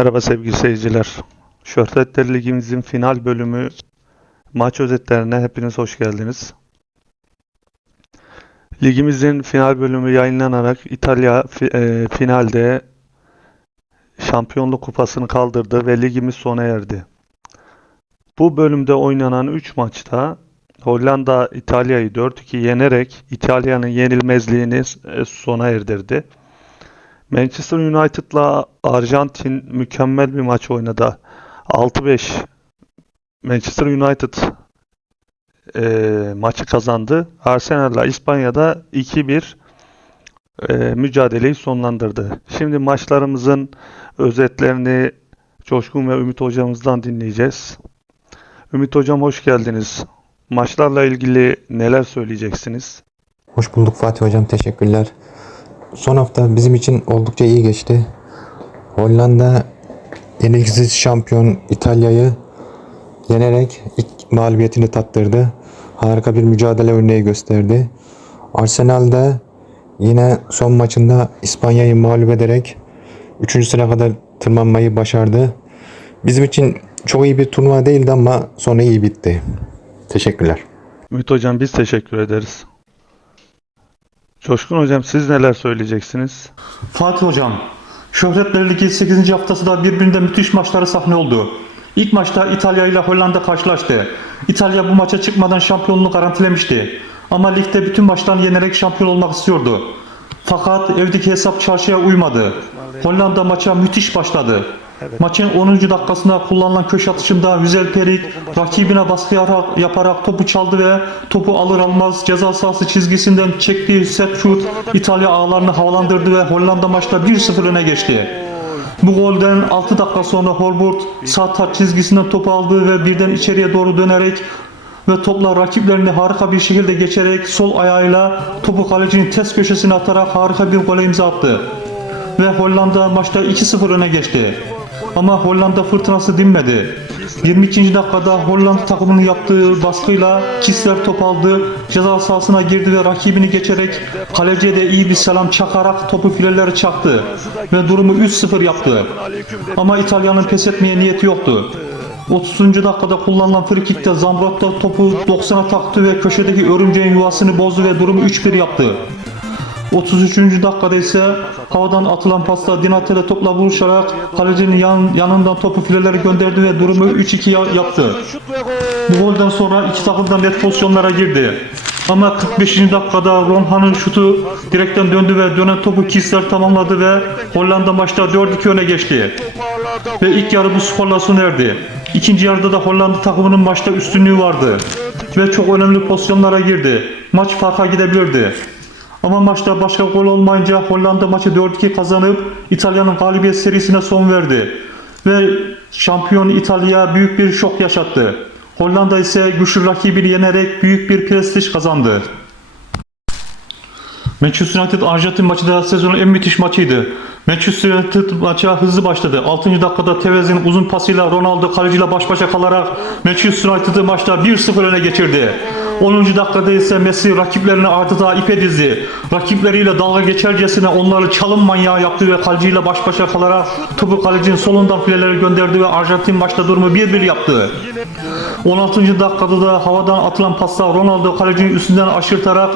Merhaba sevgili seyirciler. Şöhretler Ligimizin final bölümü maç özetlerine hepiniz hoş geldiniz. Ligimizin final bölümü yayınlanarak İtalya e, finalde şampiyonluk kupasını kaldırdı ve ligimiz sona erdi. Bu bölümde oynanan 3 maçta Hollanda İtalya'yı 4-2 yenerek İtalya'nın yenilmezliğini e, sona erdirdi. Manchester United'la Arjantin mükemmel bir maç oynadı. 6-5 Manchester United e, maçı kazandı. Arsenal'la İspanya'da 2-1 e, mücadeleyi sonlandırdı. Şimdi maçlarımızın özetlerini Coşkun ve Ümit hocamızdan dinleyeceğiz. Ümit hocam hoş geldiniz. Maçlarla ilgili neler söyleyeceksiniz? Hoş bulduk Fatih Hocam. Teşekkürler. Son hafta bizim için oldukça iyi geçti. Hollanda yenilgisiz şampiyon İtalya'yı yenerek ilk mağlubiyetini tattırdı. Harika bir mücadele örneği gösterdi. Arsenal da yine son maçında İspanya'yı mağlup ederek 3. sıra kadar tırmanmayı başardı. Bizim için çok iyi bir turnuva değildi ama sonu iyi bitti. Teşekkürler. Ümit hocam biz teşekkür ederiz. Coşkun hocam siz neler söyleyeceksiniz? Fatih Hocam, Şöhretler Ligi 8. haftası da birbirinde müthiş maçları sahne oldu. İlk maçta İtalya ile Hollanda karşılaştı. İtalya bu maça çıkmadan şampiyonluğu garantilemişti. Ama ligde bütün maçlarını yenerek şampiyon olmak istiyordu. Fakat evdeki hesap çarşıya uymadı. Hollanda maça müthiş başladı. Maçın 10. dakikasında kullanılan köşe atışında Yüzel Perik rakibine baskı yaparak, yaparak topu çaldı ve topu alır almaz ceza sahası çizgisinden çektiği set şut İtalya ağlarını havalandırdı ve Hollanda maçta 1-0 öne geçti. Bu golden 6 dakika sonra Holburt sağ taç çizgisinden topu aldı ve birden içeriye doğru dönerek ve topla rakiplerini harika bir şekilde geçerek sol ayağıyla topu kalecinin ters köşesine atarak harika bir gole imza attı. Ve Hollanda maçta 2-0 öne geçti. Ama Hollanda fırtınası dinmedi. 22. dakikada Hollanda takımının yaptığı baskıyla Kisler top aldı, ceza sahasına girdi ve rakibini geçerek kaleciye de iyi bir selam çakarak topu fileleri çaktı ve durumu 3-0 yaptı. Ama İtalya'nın pes etmeye niyeti yoktu. 30. dakikada kullanılan frikikte Zambrotta topu 90'a taktı ve köşedeki örümceğin yuvasını bozdu ve durumu 3-1 yaptı. 33. dakikada ise havadan atılan pasta Dinatele topla buluşarak kalecinin yan, yanından topu filelere gönderdi ve durumu 3-2 ya- yaptı. Bu golden sonra iki takım da net pozisyonlara girdi. Ama 45. dakikada Ronhan'ın şutu direkten döndü ve dönen topu Kisler tamamladı ve Hollanda maçta 4-2 öne geçti. Ve ilk yarı bu skorla sona erdi. İkinci yarıda da Hollanda takımının maçta üstünlüğü vardı. Ve çok önemli pozisyonlara girdi. Maç farka gidebilirdi. Ama maçta başka gol olmayınca Hollanda maçı 4-2 kazanıp İtalya'nın galibiyet serisine son verdi. Ve şampiyon İtalya büyük bir şok yaşattı. Hollanda ise güçlü rakibini yenerek büyük bir prestij kazandı. Manchester United Arjantin maçı da sezonun en müthiş maçıydı. Manchester United maça hızlı başladı. 6. dakikada Tevez'in uzun pasıyla Ronaldo kaleciyle baş başa kalarak Manchester United'ı maçta 1-0 öne geçirdi. 10. dakikada ise Messi rakiplerini adeta ipe dizdi. Rakipleriyle dalga geçercesine onları çalım manyağı yaptı ve kaleciyle baş başa kalarak topu kalecinin solundan filelere gönderdi ve Arjantin maçta durumu 1-1 yaptı. 16. dakikada da havadan atılan pasla Ronaldo kalecinin üstünden aşırtarak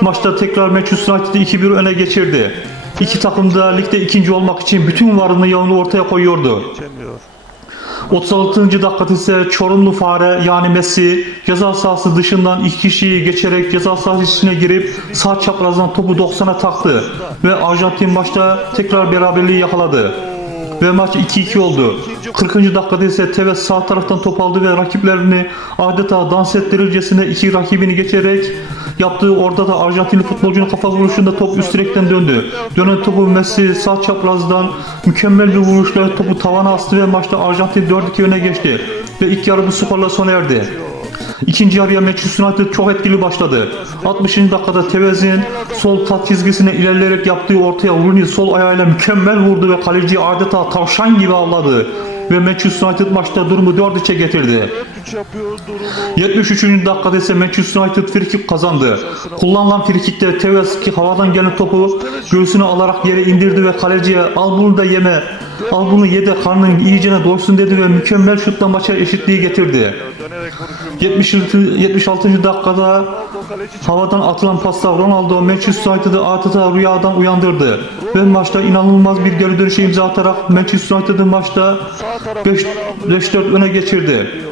maçta tekrar Manchester United'ı 2-1 öne geçirdi. İki takım da ligde ikinci olmak için bütün varını yoğunu ortaya koyuyordu. 36. dakikada ise Çorumlu fare yani Messi ceza sahası dışından iki kişiyi geçerek ceza sahası içine girip sağ çaprazdan topu 90'a taktı ve Arjantin maçta tekrar beraberliği yakaladı. Ve maç 2-2 oldu. 40. dakikada ise Tevez sağ taraftan top aldı ve rakiplerini adeta dans ettirircesine iki rakibini geçerek yaptığı orada da Arjantinli futbolcunun kafa vuruşunda top üst direkten döndü. Dönen topu Messi sağ çaprazdan mükemmel bir vuruşla topu tavana astı ve maçta Arjantin 4-2 öne geçti. Ve ilk yarı bu skorla sona erdi. İkinci yarıya Manchester United çok etkili başladı. 60. dakikada Tevez'in sol tat çizgisine ilerleyerek yaptığı ortaya Rooney sol ayağıyla mükemmel vurdu ve kaleci adeta tavşan gibi avladı. ve Manchester United maçta durumu 4-3'e getirdi. 4-3 yapıyor durumu. 73. dakikada ise Manchester United frikik kazandı. Kullanılan frikikte Tevez ki havadan gelen topu göğsüne alarak yere indirdi ve kaleciye al bunu da yeme, al bunu ye de karnın iyicene doysun dedi ve mükemmel şutla maça eşitliği getirdi. Dönerek konuşuyor. 76. 76. dakikada havadan atılan pasta Ronaldo Manchester United'ı adeta rüyadan uyandırdı. Ve maçta inanılmaz bir geri dönüşe imza atarak Manchester United'ı maçta sağ tarafta 5-4 öne geçirdi.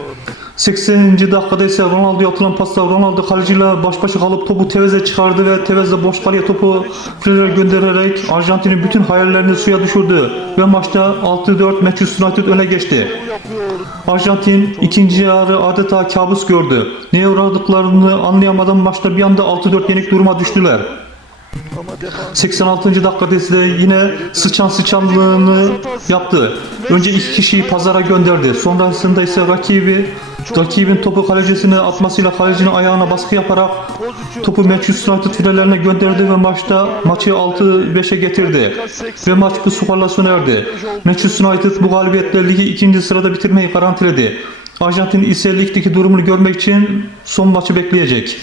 80. dakikada ise Ronaldo'ya atılan pasta Ronaldo kaleciyle baş başa kalıp topu Tevez'e çıkardı ve Tevez de boş kaleye topu filelere göndererek Arjantin'in bütün hayallerini suya düşürdü ve maçta 6-4 Manchester United öne geçti. Arjantin ikinci yarı adeta kabus gördü. Neye uğradıklarını anlayamadan maçta bir anda 6-4 yenik duruma düştüler. Ama defans 86. dakikada ise yine sıçan sıçanlığını yaptı. Önce iki kişiyi pazara gönderdi. Sonrasında ise rakibi rakibin topu kalecisine atmasıyla kalecinin ayağına baskı yaparak topu Manchester United filelerine gönderdi ve maçta maçı 6-5'e getirdi. Ve maç bu skorla sona erdi. Manchester United bu galibiyetle ligi ikinci sırada bitirmeyi garantiledi. Arjantin ise ligdeki durumunu görmek için son maçı bekleyecek.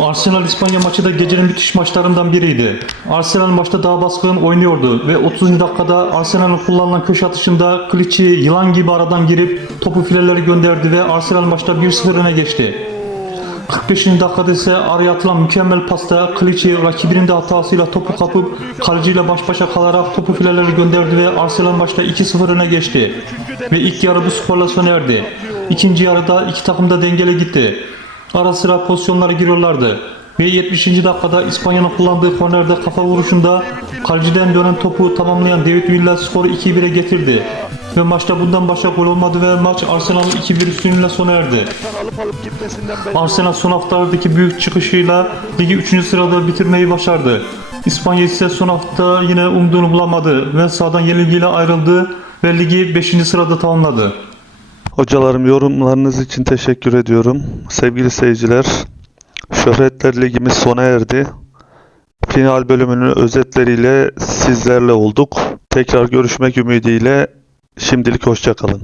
Arsenal İspanya maçı da gecenin müthiş maçlarından biriydi. Arsenal maçta daha baskın oynuyordu ve 30. dakikada Arsenal'ın kullanılan köşe atışında Clichy yılan gibi aradan girip topu filelere gönderdi ve Arsenal maçta 1-0 öne geçti. 45. dakikada ise araya atılan mükemmel pasta Clichy rakibinin de hatasıyla topu kapıp kaleciyle baş başa kalarak topu filelere gönderdi ve Arsenal maçta 2-0 öne geçti. Ve ilk yarı bu skorla sona erdi. İkinci yarıda iki takım da dengeli gitti. Ara sıra pozisyonlara giriyorlardı. Ve 70. dakikada İspanya'nın kullandığı kornerde kafa vuruşunda kaleciden dönen topu tamamlayan David Villa skoru 2-1'e getirdi. Ve maçta bundan başka gol olmadı ve maç Arsenal'ın 2-1 üstünlüğüyle sona erdi. Arsenal son haftalardaki büyük çıkışıyla ligi 3. sırada bitirmeyi başardı. İspanya ise son hafta yine umduğunu bulamadı ve sahadan yenilgiyle ayrıldı ve ligi 5. sırada tamamladı. Hocalarım yorumlarınız için teşekkür ediyorum. Sevgili seyirciler, Şöhretler Ligimiz sona erdi. Final bölümünün özetleriyle sizlerle olduk. Tekrar görüşmek ümidiyle şimdilik hoşçakalın.